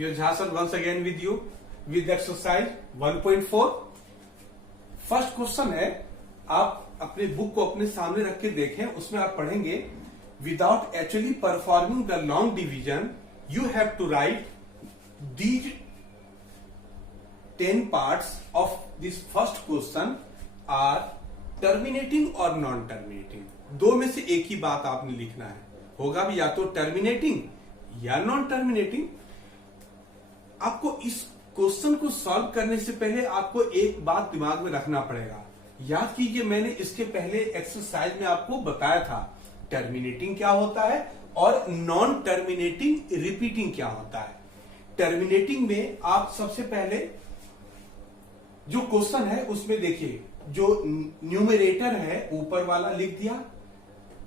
Your Jhasan once again with you with exercise 1.4. First question है, आप अपने book को अपने सामने रख के देखें, उसमें आप पढ़ेंगे without actually performing the long division you have to write these 10 parts of this first question are terminating और नॉन टर्मिनेटिंग. दो में से एक ही बात आपने लिखना है, होगा भी या तो टर्मिनेटिंग या नॉन टर्मिनेटिंग. आपको इस क्वेश्चन को सॉल्व करने से पहले आपको एक बात दिमाग में रखना पड़ेगा. याद कीजिए, मैंने इसके पहले एक्सरसाइज में आपको बताया था टर्मिनेटिंग क्या होता है और नॉन टर्मिनेटिंग रिपीटिंग क्या होता है. टर्मिनेटिंग में आप सबसे पहले जो क्वेश्चन है उसमें देखिए, जो न्यूमरेटर है ऊपर वाला लिख दिया.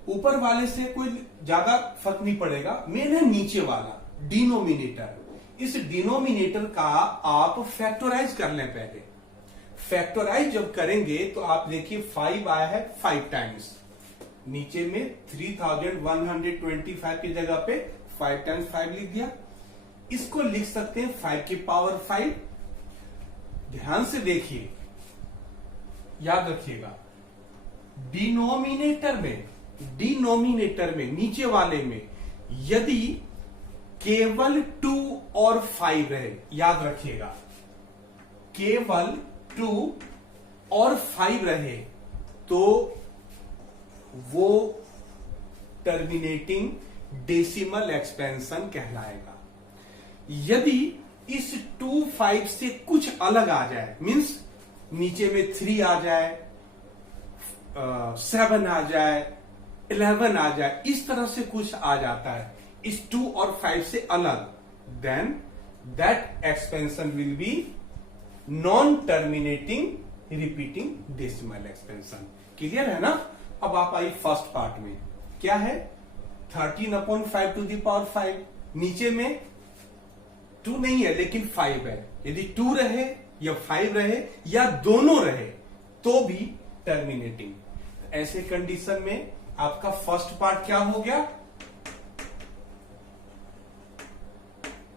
ऊपर वाले से कोई ज्यादा फर्क नहीं पड़ेगा, मेन है नीचे वाला डिनोमिनेटर. इस डिनोमिनेटर का आप फैक्टराइज कर लें. पहले फैक्टराइज जब करेंगे तो आप देखिए 5 आया है 5 टाइम्स, नीचे में 3125 की जगह पे 5 टाइम्स 5 लिख दिया. इसको लिख सकते हैं 5 की पावर 5. ध्यान से देखिए, याद रखिएगा, डिनोमिनेटर में नीचे वाले में यदि केवल 2 और 5 रहे, याद रखिएगा, केवल 2 और 5 रहे तो वो टर्मिनेटिंग डेसिमल एक्सपेंशन कहलाएगा. यदि इस 2 5 से कुछ अलग आ जाए, मींस नीचे में 3 आ जाए, 7 आ जाए, 11 आ जाए, इस तरह से कुछ आ जाता है इस 2 और 5 से अलग, then that expansion will be non terminating repeating decimal expansion. Clear है ना. अब आप आई फर्स्ट पार्ट में, क्या है 13/5 टू द पावर 5. नीचे में 2 नहीं है लेकिन 5 है. यदि 2 रहे या 5 रहे या दोनों रहे तो भी टर्मिनेटिंग. ऐसे कंडीशन में आपका फर्स्ट पार्ट क्या हो गया,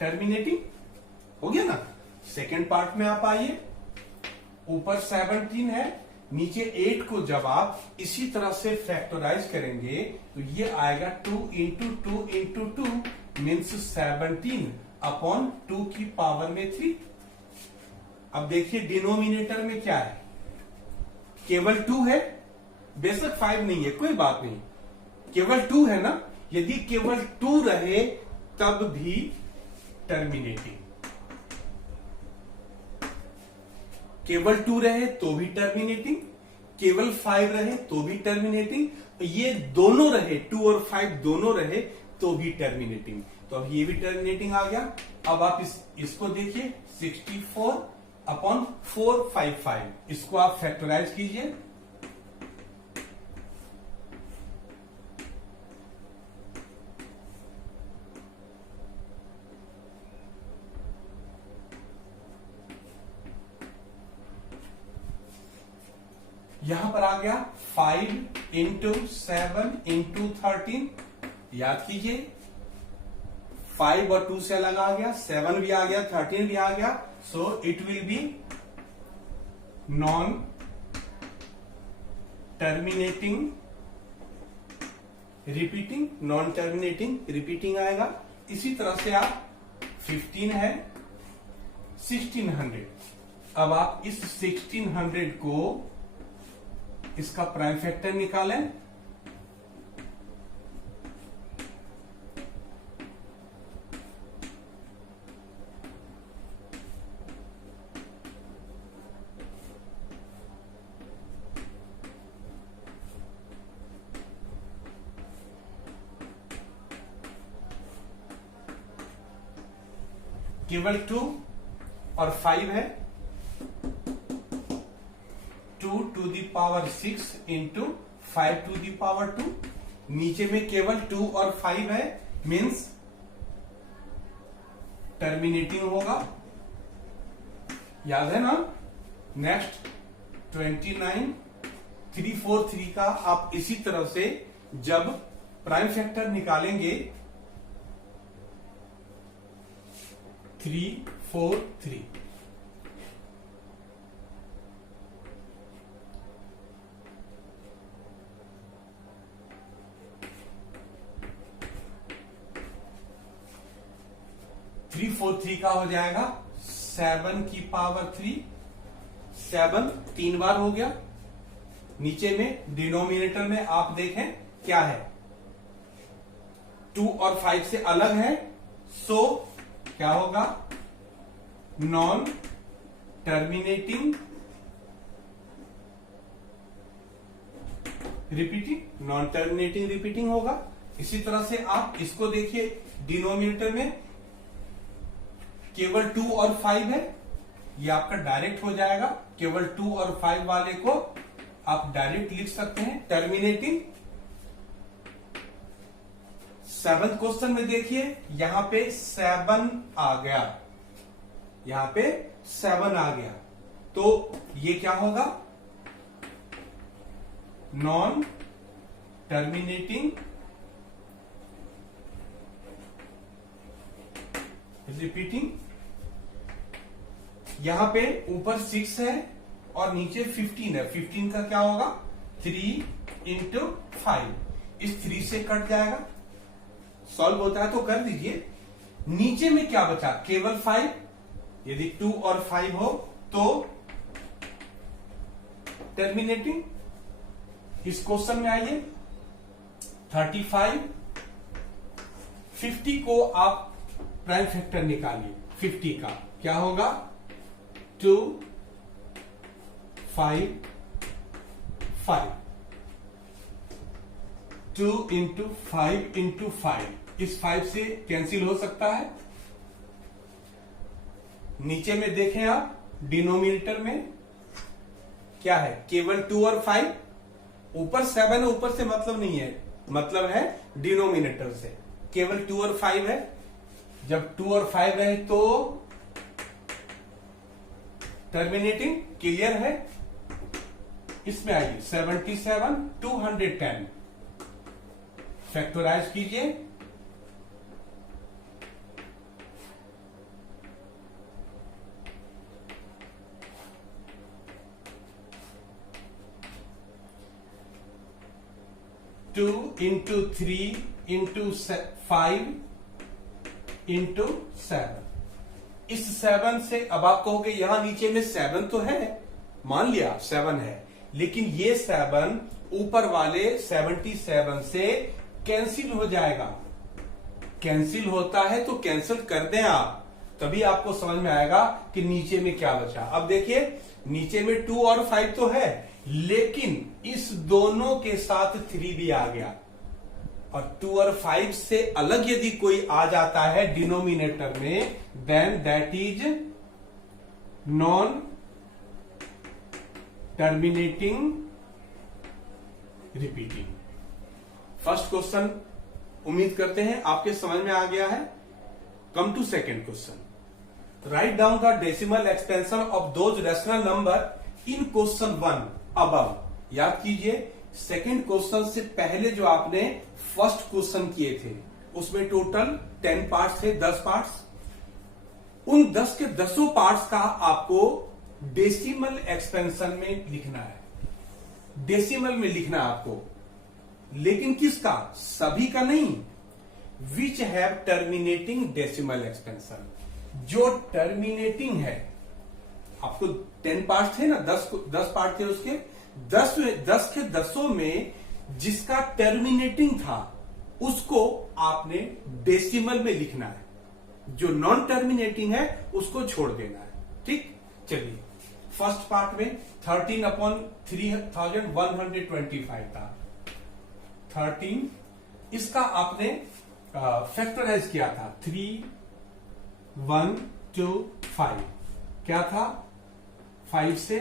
टर्मिनेटिंग हो गया ना. सेकेंड पार्ट में आप आइए, ऊपर 17 है, नीचे 8 को जब आप इसी तरह से फैक्टराइज करेंगे तो ये आएगा 2 इंटू 2 इंटू 2 मीन्स 17/2 की पावर में 3. अब देखिए डिनोमिनेटर में क्या है, केवल 2 है, बेशक 5 नहीं है, कोई बात नहीं, केवल 2 है ना. यदि केवल 2 रहे तब भी टर्मिनेटिंग, केवल 2 रहे तो भी टर्मिनेटिंग, केवल 5 रहे तो भी टर्मिनेटिंग, ये दोनों रहे 2 और 5 दोनों रहे तो भी टर्मिनेटिंग. तो अब ये भी टर्मिनेटिंग आ गया. अब आप इसको देखिए 64/455, इसको आप फैक्टराइज कीजिए. यहां पर आ गया 5 इंटू 7 इंटू 13. याद कीजिए, 5 और 2 से अलग आ गया, 7 भी आ गया, 13 भी आ गया. So it will be non terminating repeating, non terminating repeating आएगा. इसी तरह से आप 15 है 1600. अब आप इस 1600 को इसका प्राइम फैक्टर निकालें. केवल 2 और 5 है, 2 to the power 6 into 5 to the power 2. नीचे में केवल 2 और 5 है, मीन्स टर्मिनेटिंग होगा. याद है ना. नेक्स्ट 29 343 का आप इसी तरह से जब प्राइम फैक्टर निकालेंगे 343। थ्री फोर थ्री का हो जाएगा 7 की पावर 3। 7 3 बार हो गया। नीचे में डिनोमिनेटर में आप देखें क्या है, 2 और 5 से अलग है, सो क्या होगा, non terminating repeating, non terminating repeating होगा। इसी तरह से आप इसको देखिए, डिनोमिनेटर में केवल 2 और 5 है, ये आपका डायरेक्ट हो जाएगा। केवल 2 और 5 वाले को आप डायरेक्ट लिख सकते हैं टर्मिनेटिंग। 7th क्वेश्चन में देखिए, यहां पे 7 आ गया, यहां पे 7 आ गया, तो ये क्या होगा, नॉन टर्मिनेटिंग रिपीटिंग। यहां पे ऊपर 6 है और नीचे 15 है। 15 का क्या होगा, 3 इंटू 5, इस 3 से कट जाएगा। सॉल्व होता है तो कर दीजिए। नीचे में क्या बचा, केवल 5। यदि 2 और 5 हो तो टर्मिनेटिंग। इस क्वेश्चन में आइए, 35, 50 को आप प्राइम फैक्टर निकालिए। 50 का क्या होगा, 2 5 5, 2 इंटू 5 इंटू 5, इस 5 से कैंसिल हो सकता है। नीचे में देखें आप, डिनोमिनेटर में क्या है, केवल 2 और 5। ऊपर 7 है, ऊपर से मतलब नहीं है, मतलब है डिनोमिनेटर से। केवल 2 और 5 है। जब 2 और 5 है तो टर्मिनेटिंग, क्लियर है। इसमें आइए, 77 210 फैक्टराइज कीजिए। Two into 3 into 5 into 7। इस 7 से अब आप कहोगे यहां नीचे में 7 तो है, मान लिया 7 है, लेकिन ये 7 ऊपर वाले 77 से कैंसिल हो जाएगा। कैंसिल होता है तो कैंसिल कर दें आप, तभी आपको समझ में आएगा कि नीचे में क्या बचा। अब देखिए, नीचे में 2 और 5 तो है, लेकिन इस दोनों के साथ 3 भी आ गया। और 2 और 5 से अलग यदि कोई आ जाता है डिनोमिनेटर में, then that is non terminating repeating. First question उम्मीद करते हैं आपके समझ में आ गया है। Come to second question. Write down the decimal expansion of those rational number in question 1 above. याद कीजिए, सेकेंड क्वेश्चन से पहले जो आपने फर्स्ट क्वेश्चन किए थे, उसमें टोटल 10 पार्ट्स थे, 10 पार्ट्स। उन 10 के 10 पार्ट्स का आपको डेसिमल एक्सपेंशन में लिखना है। डेसिमल में लिखना है आपको, लेकिन किसका, सभी का नहीं। Which have terminating decimal expansion, जो टर्मिनेटिंग है। आपको 10 पार्ट थे ना, 10 पार्ट थे उसके, 10 के 10 में जिसका टर्मिनेटिंग था उसको आपने डेसिमल में लिखना है। जो नॉन टर्मिनेटिंग है उसको छोड़ देना है। ठीक, चलिए फर्स्ट पार्ट में 13/3125 था। 13 इसका आपने फैक्टराइज किया था, 3 1 2 5। क्या था, 5 से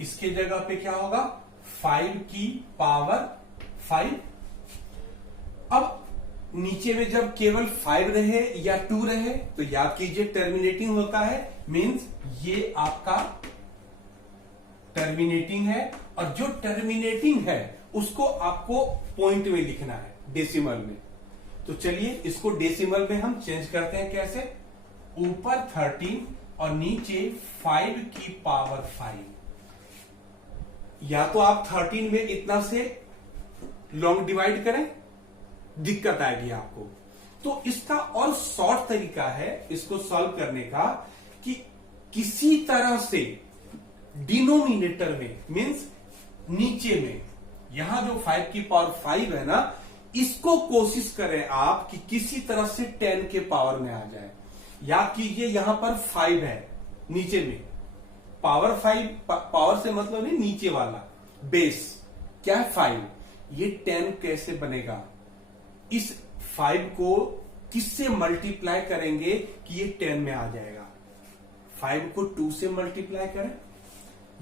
इसके जगह पे क्या होगा, 5 की पावर 5। अब नीचे में जब केवल 5 रहे या 2 रहे तो याद कीजिए टर्मिनेटिंग होता है, मींस ये आपका टर्मिनेटिंग है, और जो टर्मिनेटिंग है उसको आपको पॉइंट में लिखना है, डेसिमल में। तो चलिए इसको डेसिमल में हम चेंज करते हैं। कैसे? ऊपर 13 और नीचे 5 की पावर 5। या तो आप 13 में इतना से लॉन्ग डिवाइड करें, दिक्कत आएगी आपको। तो इसका और शॉर्ट तरीका है इसको सॉल्व करने का कि किसी तरह से डिनोमिनेटर में, मींस नीचे में, यहां जो 5 की पावर 5 है ना, इसको कोशिश करें आप कि किसी तरह से 10 के पावर में आ जाए। याद कीजिए यहां पर 5 है नीचे में, पावर 5, पावर से मतलब नहीं, नीचे वाला बेस क्या है 5। ये 10 कैसे बनेगा? इस 5 को किससे मल्टीप्लाई करेंगे कि ये 10 में आ जाएगा? 5 को 2 से मल्टीप्लाई करें।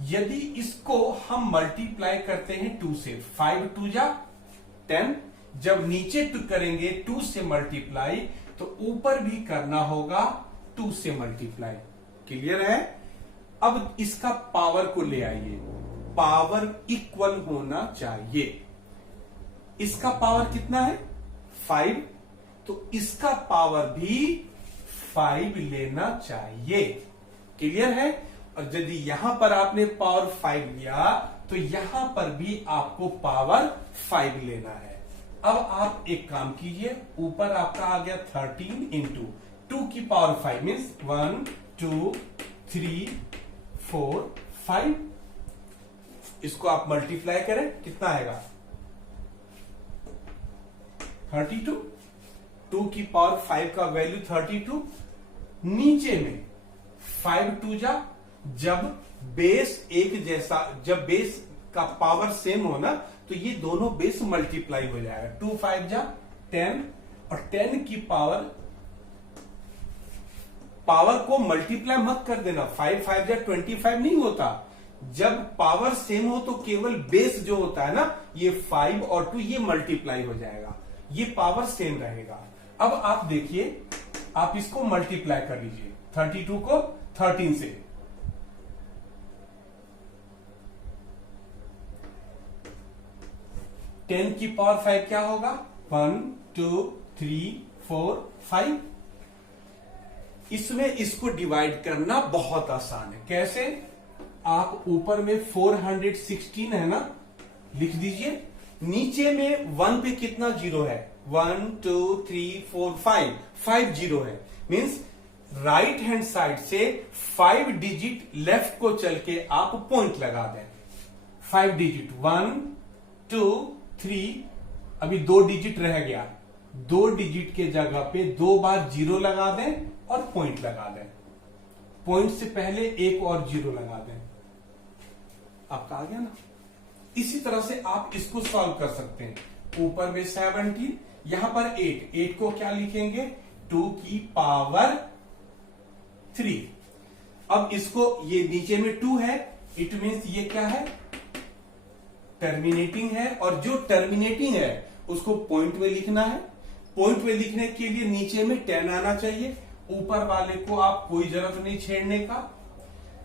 यदि इसको हम मल्टीप्लाई करते हैं 2 से, 5 2 जा 10, जब नीचे करेंगे 2 से मल्टीप्लाई तो ऊपर भी करना होगा 2 से मल्टीप्लाई। क्लियर है? अब इसका पावर को ले आइए, पावर इक्वल होना चाहिए। इसका पावर कितना है? 5, तो इसका पावर भी 5 लेना चाहिए। क्लियर है? और यदि यहां पर आपने पावर 5 लिया तो यहां पर भी आपको पावर 5 लेना है। अब आप एक काम कीजिए, ऊपर आपका आ गया 13 इंटू 2 की पावर 5 मीन्स 1 2 3 4 5। इसको आप मल्टीप्लाई करें, कितना आएगा? 32। 2 की पावर 5 का वैल्यू 32। नीचे में 5 2 जा, जब बेस एक जैसा, जब बेस का पावर सेम हो ना तो ये दोनों बेस मल्टीप्लाई हो जाएगा। 2 5 जा 10, और 10 की पावर को मल्टीप्लाई मत कर देना। 5 5 जा 25 नहीं होता। जब पावर सेम हो तो केवल बेस जो होता है ना, ये 5 और 2 ये मल्टीप्लाई हो जाएगा, ये पावर सेम रहेगा। अब आप देखिए, आप इसको मल्टीप्लाई कर लीजिए 32 को 13 से। 10 की पावर 5 क्या होगा? 1 2 3 4 5। इसमें इसको डिवाइड करना बहुत आसान है। कैसे? आप ऊपर में 416 है ना, लिख दीजिए। नीचे में 1 पे कितना जीरो है? 1 2 3 4 5, 5 जीरो है। मींस राइट हैंड साइड से 5 डिजिट लेफ्ट को चल के आप पॉइंट लगा दें। 5 डिजिट 1 2 3, अभी 2 डिजिट रह गया, 2 डिजिट के जगह पे 2 बार जीरो लगा दें और पॉइंट लगा दें। पॉइंट से पहले एक और जीरो लगा दें। आपका आ गया ना? इसी तरह से आप इसको सॉल्व कर सकते हैं। ऊपर में 17, यहां पर 8 को क्या लिखेंगे? 2 की पावर 3। अब इसको, ये नीचे में 2 है, इट मीन्स ये क्या है? टर्मिनेटिंग है, और जो टर्मिनेटिंग है उसको पॉइंट में लिखना है। पॉइंट में लिखने के लिए नीचे में 10 आना चाहिए। ऊपर वाले को आप कोई जरूरत नहीं छेड़ने का।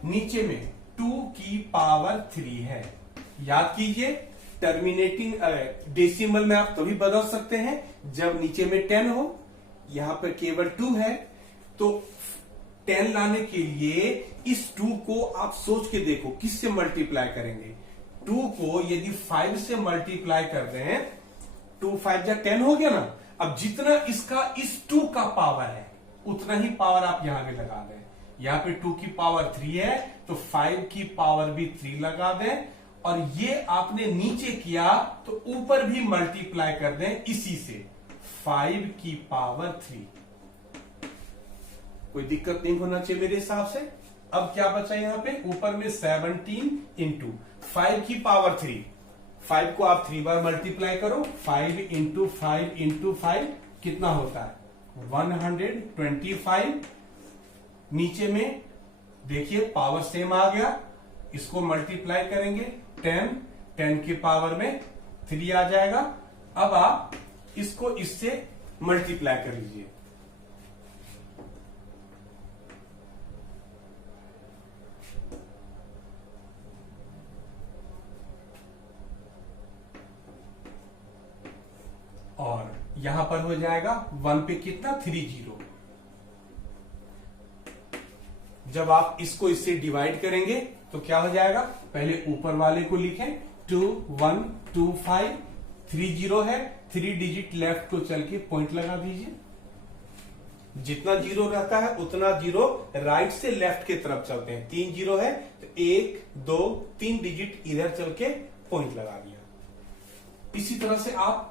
नीचे में 2 की पावर 3 है। याद कीजिए, टर्मिनेटिंग डेसिमल में आप तभी बदल सकते हैं जब नीचे में 10 हो, यहां पर केवल 2 है। तो 10 लाने के लिए इस 2 को आप सोच के देखो किससे मल्टीप्लाई करेंगे। 2 को यदि 5 से मल्टीप्लाई कर दें, 2 5 जा 10 हो गया ना। अब जितना इसका इस 2 का पावर है उतना ही पावर आप यहां पे लगा दें। यहां पे 2 की पावर 3 है तो 5 की पावर भी 3 लगा दें, और ये आपने नीचे किया तो ऊपर भी मल्टीप्लाई कर दें इसी से, 5 की पावर 3। कोई दिक्कत नहीं होना चाहिए मेरे हिसाब से। अब क्या बचा यहां पे? ऊपर में 17 इंटू 5 की पावर 3। 5 को आप 3 बार मल्टीप्लाई करो, 5 इंटू 5 इंटू 5 कितना होता है? 125। नीचे में देखिए पावर सेम आ गया, इसको मल्टीप्लाई करेंगे 10 की पावर में 3 आ जाएगा। अब आप इसको इससे मल्टीप्लाई कर लीजिए। और यहां पर हो जाएगा 1 पे कितना 30। जब आप इसको इससे डिवाइड करेंगे तो क्या हो जाएगा, पहले ऊपर वाले को लिखें 2 1 2 5 3 0 है, 3 डिजिट लेफ्ट को चल के पॉइंट लगा दीजिए। जितना जीरो रहता है उतना जीरो राइट से लेफ्ट की तरफ चलते हैं। 3 जीरो है तो 1 2 3 डिजिट इधर चल के पॉइंट लगा दिया। इसी तरह से आप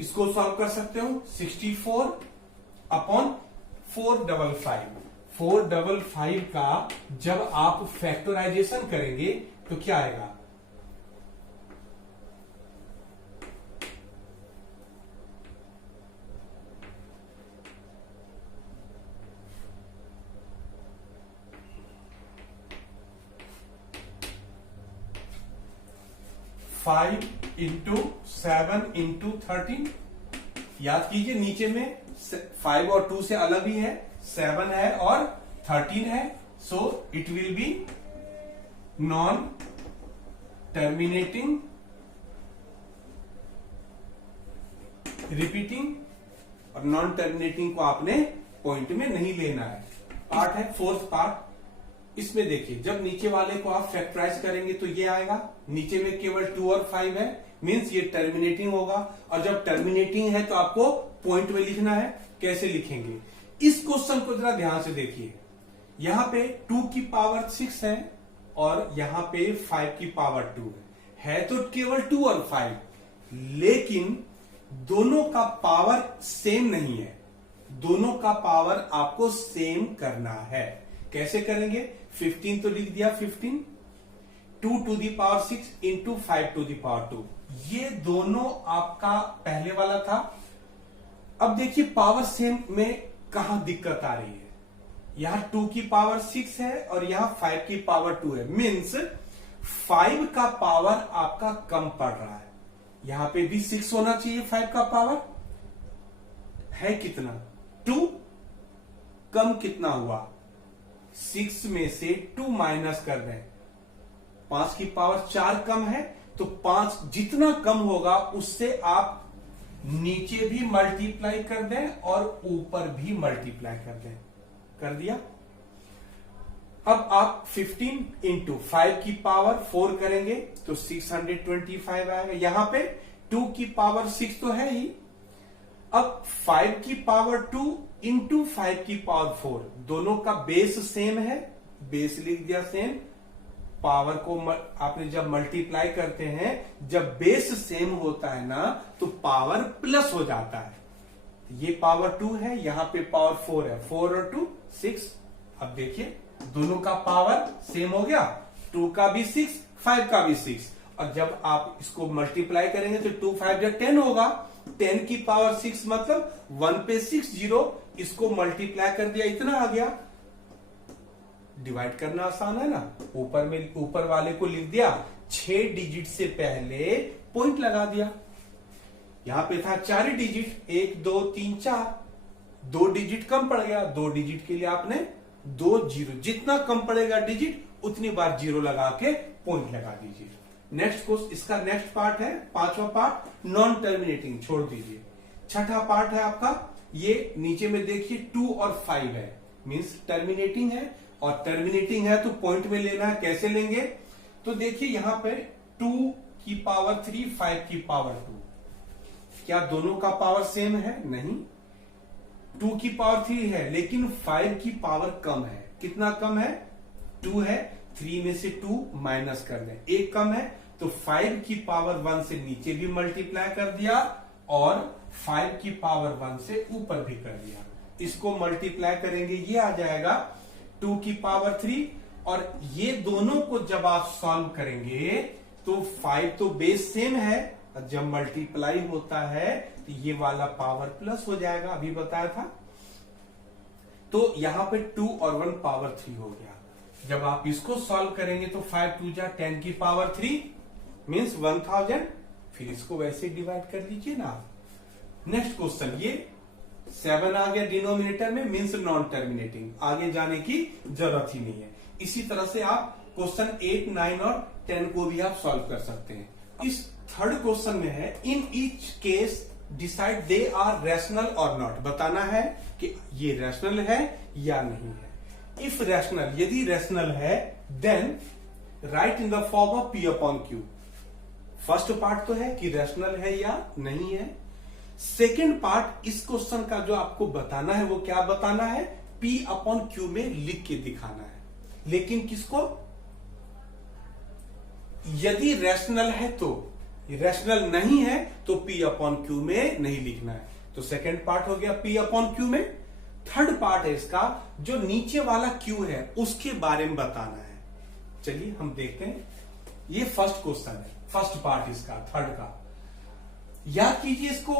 इसको सॉल्व कर सकते हो। 64 अपॉन 455। 455 का जब आप फैक्टराइजेशन करेंगे तो क्या आएगा, फाइव इंटू 7 इंटू 13। याद कीजिए नीचे में 5 और 2 से अलग ही है, 7 है और 13 है। So it will be non terminating repeating, और नॉन टर्मिनेटिंग को आपने पॉइंट में नहीं लेना है। पार्ट है फोर्थ पार्ट। इसमें देखिए जब नीचे वाले को आप फैक्टराइज करेंगे तो ये आएगा, नीचे में केवल 2 और 5 है, मींस ये टर्मिनेटिंग होगा। और जब टर्मिनेटिंग है तो आपको पॉइंट में लिखना है। कैसे लिखेंगे, इस क्वेश्चन को जरा ध्यान से देखिए। यहां पे 2 की पावर 6 है और यहां पे 5 की पावर 2 है तो केवल 2 और 5, लेकिन दोनों का पावर सेम नहीं है। दोनों का पावर आपको सेम करना है। कैसे करेंगे, 15 तो लिख दिया 15, 2 to the power 6 into 5 to the power 2। ये दोनों आपका पहले वाला था। अब देखिए पावर सेम में कहां दिक्कत आ रही है। यहां 2 की पावर 6 है और यहां 5 की पावर 2 है, मीन्स 5 का पावर आपका कम पड़ रहा है। यहां पे भी 6 होना चाहिए। 5 का पावर है कितना, 2, कम कितना हुआ, 6 में से 2 माइनस कर दें, 5 की पावर 4 कम है तो 5 जितना कम होगा उससे आप नीचे भी मल्टीप्लाई कर दें और ऊपर भी मल्टीप्लाई कर दें। कर दिया। अब आप 15 इंटू 5 की पावर 4 करेंगे तो 625 आएगा। यहां पे 2 की पावर 6 तो है ही। अब 5 की पावर 2 इंटू 5 की पावर 4, दोनों का बेस सेम है, बेस लिख दिया सेम। पावर को आपने जब मल्टीप्लाई करते हैं, जब बेस सेम होता है ना तो पावर प्लस हो जाता है। ये पावर 2 है, यहां पे पावर 4 है, 4 और 2 6। अब देखिए दोनों का पावर सेम हो गया, 2 का भी 6 5 का भी 6। और जब आप इसको मल्टीप्लाई करेंगे तो 2 5 जब 10 होगा, 10 की पावर 6 मतलब 1 पे 6 जीरो, इसको मल्टीप्लाई कर दिया, इतना आ गया। डिवाइड करना आसान है ना, ऊपर वाले को लिख दिया, 6 डिजिट से पहले पॉइंट लगा दिया। यहां पे था 4 डिजिट, 1 2 3 4, 2 डिजिट कम पड़ गया, 2 डिजिट के लिए आपने 2 जीरो, जितना कम पड़ेगा डिजिट उतनी बार जीरो लगा के पॉइंट लगा दीजिए। नेक्स्ट क्वेश्चन, इसका नेक्स्ट पार्ट है 5वां पार्ट, नॉन टर्मिनेटिंग, छोड़ दीजिए। 6ठा पार्ट है आपका, ये नीचे में देखिए 2 और 5 है, मींस टर्मिनेटिंग है, और टर्मिनेटिंग है तो पॉइंट में लेना है। कैसे लेंगे, तो देखिए यहां पे 2 की पावर 3 5 की पावर 2, क्या दोनों का पावर सेम है, नहीं। 2 की पावर 3 है लेकिन 5 की पावर कम है। कितना कम है, 2 है, 3 में से 2 माइनस कर दें, 1 कम है तो 5 की पावर 1 से नीचे भी मल्टीप्लाई कर दिया और 5 की पावर 1 से ऊपर भी कर दिया। इसको मल्टीप्लाई करेंगे, ये आ जाएगा 2 की पावर 3, और ये दोनों को जब आप सॉल्व करेंगे तो 5 तो बेस सेम है, जब मल्टीप्लाई होता है तो ये वाला पावर प्लस हो जाएगा, अभी बताया था। तो यहां पे 2 और 1 पावर 3 हो गया। जब आप इसको सॉल्व करेंगे तो 5 2 जा 10 की पावर 3 मीन्स 1000। फिर इसको वैसे डिवाइड कर लीजिए ना, नेक्स्ट क्वेश्चन, ये 7 आ गया डिनोमिनेटर में, मीन्स नॉन टर्मिनेटिंग, आगे जाने की जरूरत ही नहीं है। इसी तरह से आप क्वेश्चन 8, 9 और 10 को भी आप सॉल्व कर सकते हैं। इस थर्ड क्वेश्चन में है, in each case decide they are rational और नॉट, बताना है कि ये रैशनल है या नहीं है। इफ रैशनल, यदि रैशनल है, then write in the form of P upon Q। First part तो है कि रैशनल है या नहीं है। सेकेंड पार्ट इस क्वेश्चन का जो आपको बताना है वो क्या बताना है, P अपॉन Q में लिख के दिखाना है। लेकिन किसको, यदि रैशनल है तो, रैशनल नहीं है तो P अपॉन Q में नहीं लिखना है। तो सेकेंड पार्ट हो गया P अपॉन Q में। थर्ड पार्ट है इसका, जो नीचे वाला Q है उसके बारे में बताना है। चलिए हम देखते हैं। ये फर्स्ट क्वेश्चन है, फर्स्ट पार्ट इसका, थर्ड का। याद कीजिए इसको,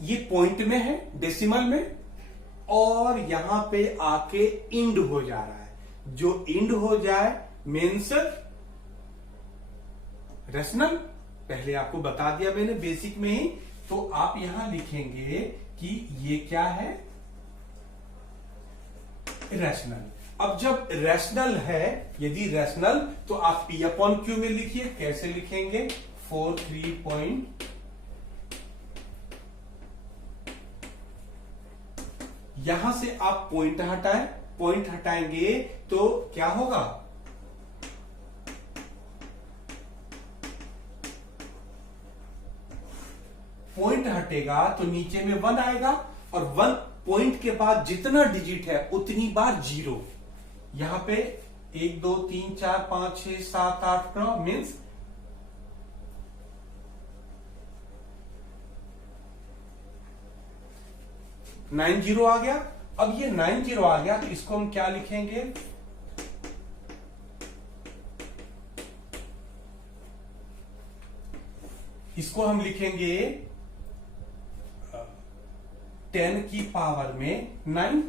ये पॉइंट में है, डेसिमल में, और यहां पे आके इंड हो जा रहा है। जो इंड हो जाए मीन्स रैशनल। पहले आपको बता दिया मैंने बेसिक में ही। तो आप यहां लिखेंगे कि ये क्या है, रैशनल। अब जब रैशनल है, यदि रैशनल, तो आप P अपॉन Q में लिखिए। कैसे लिखेंगे, 4, 3 यहां से आप पॉइंट हटाएं, पॉइंट हटाएंगे तो क्या होगा, पॉइंट हटेगा तो नीचे में 1 आएगा, और 1 पॉइंट के बाद जितना डिजिट है उतनी बार 0। यहां पे 1, 2, 3, 4, 5, 6, 7, 8, 9 मीन्स 9 0 आ गया। अब ये 9 0 आ गया तो इसको हम क्या लिखेंगे, इसको हम लिखेंगे 10 की पावर में 9,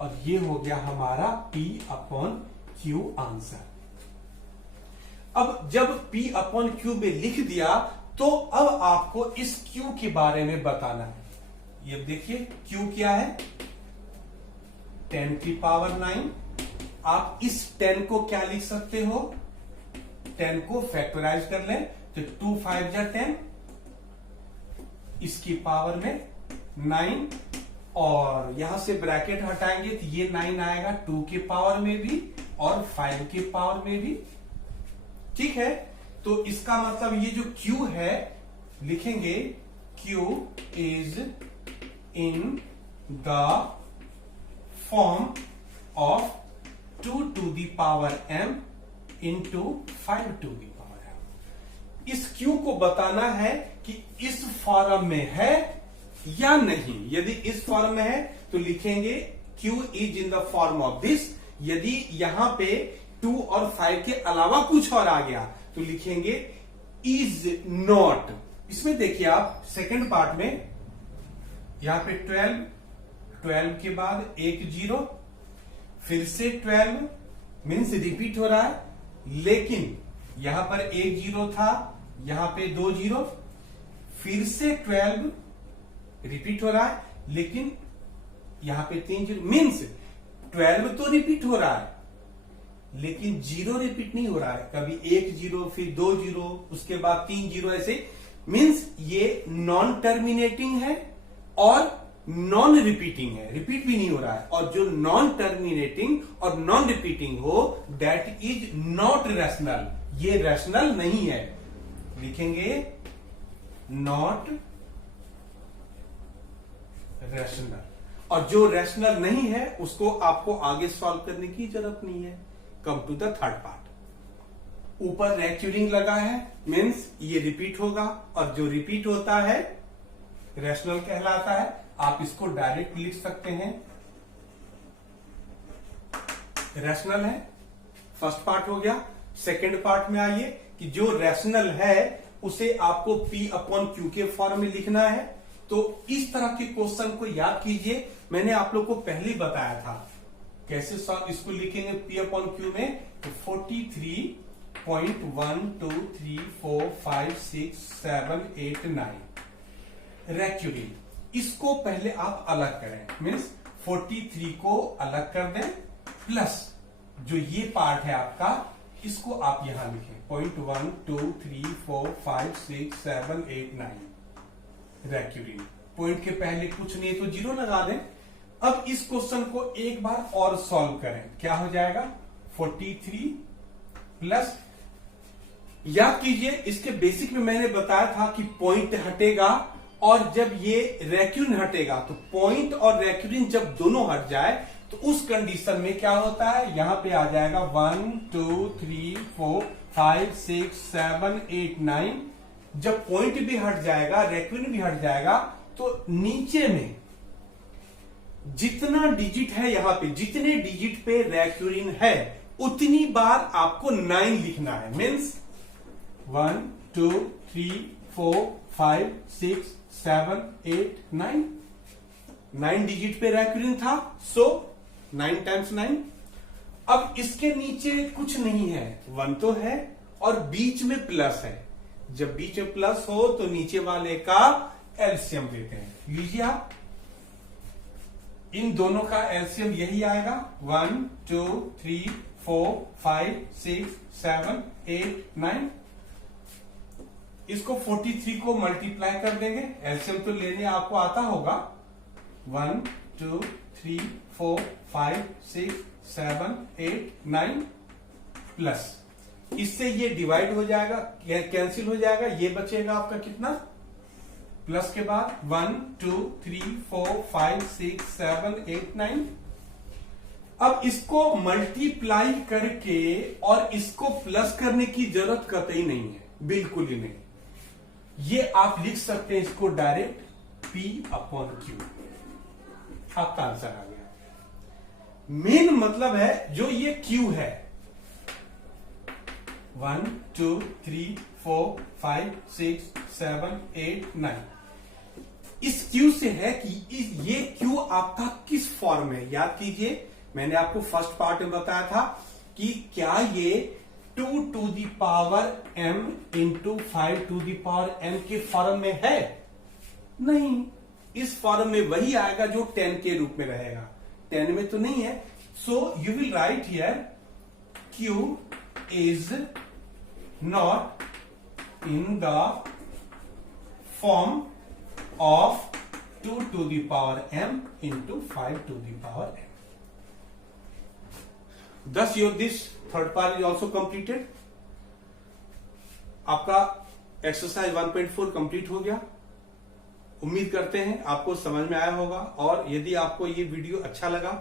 और ये हो गया हमारा P अपॉन Q आंसर। अब जब P अपॉन Q में लिख दिया तो अब आपको इस Q के बारे में बताना है। ये देखिए Q क्या है, 10 की पावर 9। आप इस 10 को क्या लिख सकते हो, 10 को फैक्टराइज कर लें तो 2 5 जा 10, इसकी पावर में 9, और यहां से ब्रैकेट हटाएंगे तो ये 9 आएगा 2 के पावर में भी और 5 के पावर में भी। ठीक है, तो इसका मतलब ये जो Q है, लिखेंगे Q is in the form of 2 to the power m into 5 to the power m। इस Q को बताना है कि इस फॉर्म में है या नहीं। यदि इस फॉर्म में है तो लिखेंगे Q is in the form of this. यदि यहां पे 2 और 5 के अलावा कुछ और आ गया तो लिखेंगे इज नॉट। इसमें देखिए आप सेकंड पार्ट में यहां पे 12 के बाद 1 0, फिर से 12 मीन्स रिपीट हो रहा है, लेकिन यहां पर 1 0 था, यहां पे 2 0, फिर से 12 रिपीट हो रहा है, लेकिन यहां पे 3 0, मीन्स 12 तो रिपीट हो रहा है लेकिन 0 रिपीट नहीं हो रहा है। कभी 1 0, फिर 2 0, उसके बाद 3 0, ऐसे मीन्स ये नॉन टर्मिनेटिंग है और नॉन रिपीटिंग है, रिपीट भी नहीं हो रहा है। और जो नॉन टर्मिनेटिंग और नॉन रिपीटिंग हो, दैट इज नॉट रैशनल, ये रैशनल नहीं है। लिखेंगे नॉट रैशनल। और जो रैशनल नहीं है उसको आपको आगे सॉल्व करने की जरूरत नहीं है। Come to the third part. ऊपर रेक्यूरिंग लगा है, मीन्स ये रिपीट होगा, और जो रिपीट होता है रैशनल कहलाता है। आप इसको डायरेक्ट लिख सकते हैं, रैशनल है। फर्स्ट पार्ट हो गया। सेकंड पार्ट में आइए कि जो रैशनल है उसे आपको P अपॉन Q के फॉर्म में लिखना है। तो इस तरह के क्वेश्चन को याद कीजिए, मैंने आप लोग को पहले ही बताया था कैसे सॉल्व इसको लिखेंगे P अपॉन Q में। तो 43.1 2 3 4 5 6 7 8 9 रेक्यूरिन, इसको पहले आप अलग करें, मीन्स 43 को अलग कर दें, प्लस जो ये पार्ट है आपका, इसको आप यहां लिखें, पॉइंट 1 2 3 4 5 6 7 8 9 रेक्यूरिन। पॉइंट के पहले कुछ नहीं तो 0 लगा दें। अब इस क्वेश्चन को एक बार और सॉल्व करें, क्या हो जाएगा, 43 प्लस, याद कीजिए इसके बेसिक में मैंने बताया था कि पॉइंट हटेगा और जब ये रेक्यूरिन हटेगा, तो पॉइंट और रेक्यूरिन जब दोनों हट जाए तो उस कंडीशन में क्या होता है, यहां पे आ जाएगा 1 2 3 4 5 6 7 8 9। जब पॉइंट भी हट जाएगा, रेक्यूरिन भी हट जाएगा, तो नीचे में जितना डिजिट है, यहां पे जितने डिजिट पे रेक्यूरिन है उतनी बार आपको 9 लिखना है। मीन्स 1 2 3 4 5 6 7 8 9 9 डिजिट पे रेक्यूरिन था, सो 9 टाइम्स 9। अब इसके नीचे कुछ नहीं है, 1 तो है और बीच में प्लस है। जब बीच में प्लस हो तो नीचे वाले का एलसीएम लेते हैं, लीजिए आप, इन दोनों का एलसीएम यही आएगा, 1 2 3 4 5 6 7 8 9। इसको 43 को मल्टीप्लाई कर देंगे, एलसीएम तो लेने आपको आता होगा, 1 2 3 4 5 6 7 8 9 प्लस, इससे ये डिवाइड हो जाएगा, कैंसिल हो जाएगा, ये बचेगा आपका कितना, प्लस के बाद 1 2 3 4 5 6 7 8 9। अब इसको मल्टीप्लाई करके और इसको प्लस करने की जरूरत कतई नहीं है, बिल्कुल ही नहीं। ये आप लिख सकते हैं इसको डायरेक्ट P/Q, आपका आंसर आ गया। मेन मतलब है जो ये Q है, 1 2 3 4 5 6 7 8 9, इस Q से है कि ये Q आपका किस फॉर्म में, याद कीजिए मैंने आपको फर्स्ट पार्ट में बताया था कि क्या ये 2 to the power m into 5 to the power m के फॉर्म में है, नहीं, इस फॉर्म में वही आएगा जो 10 के रूप में रहेगा, 10 में तो नहीं है। So you will write here Q is not in the form of 2 to the power m into 5 to the power m. Thus your this third part is also completed. आपका एक्सरसाइज 1.4 कंप्लीट हो गया। उम्मीद करते हैं आपको समझ में आया होगा, और यदि आपको ये वीडियो अच्छा लगा,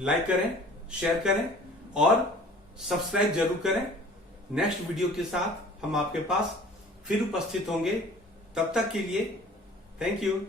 लाइक करें, शेयर करें और सब्सक्राइब जरूर करें। नेक्स्ट वीडियो के साथ हम आपके पास फिर उपस्थित होंगे, तब तक के लिए थैंक यू।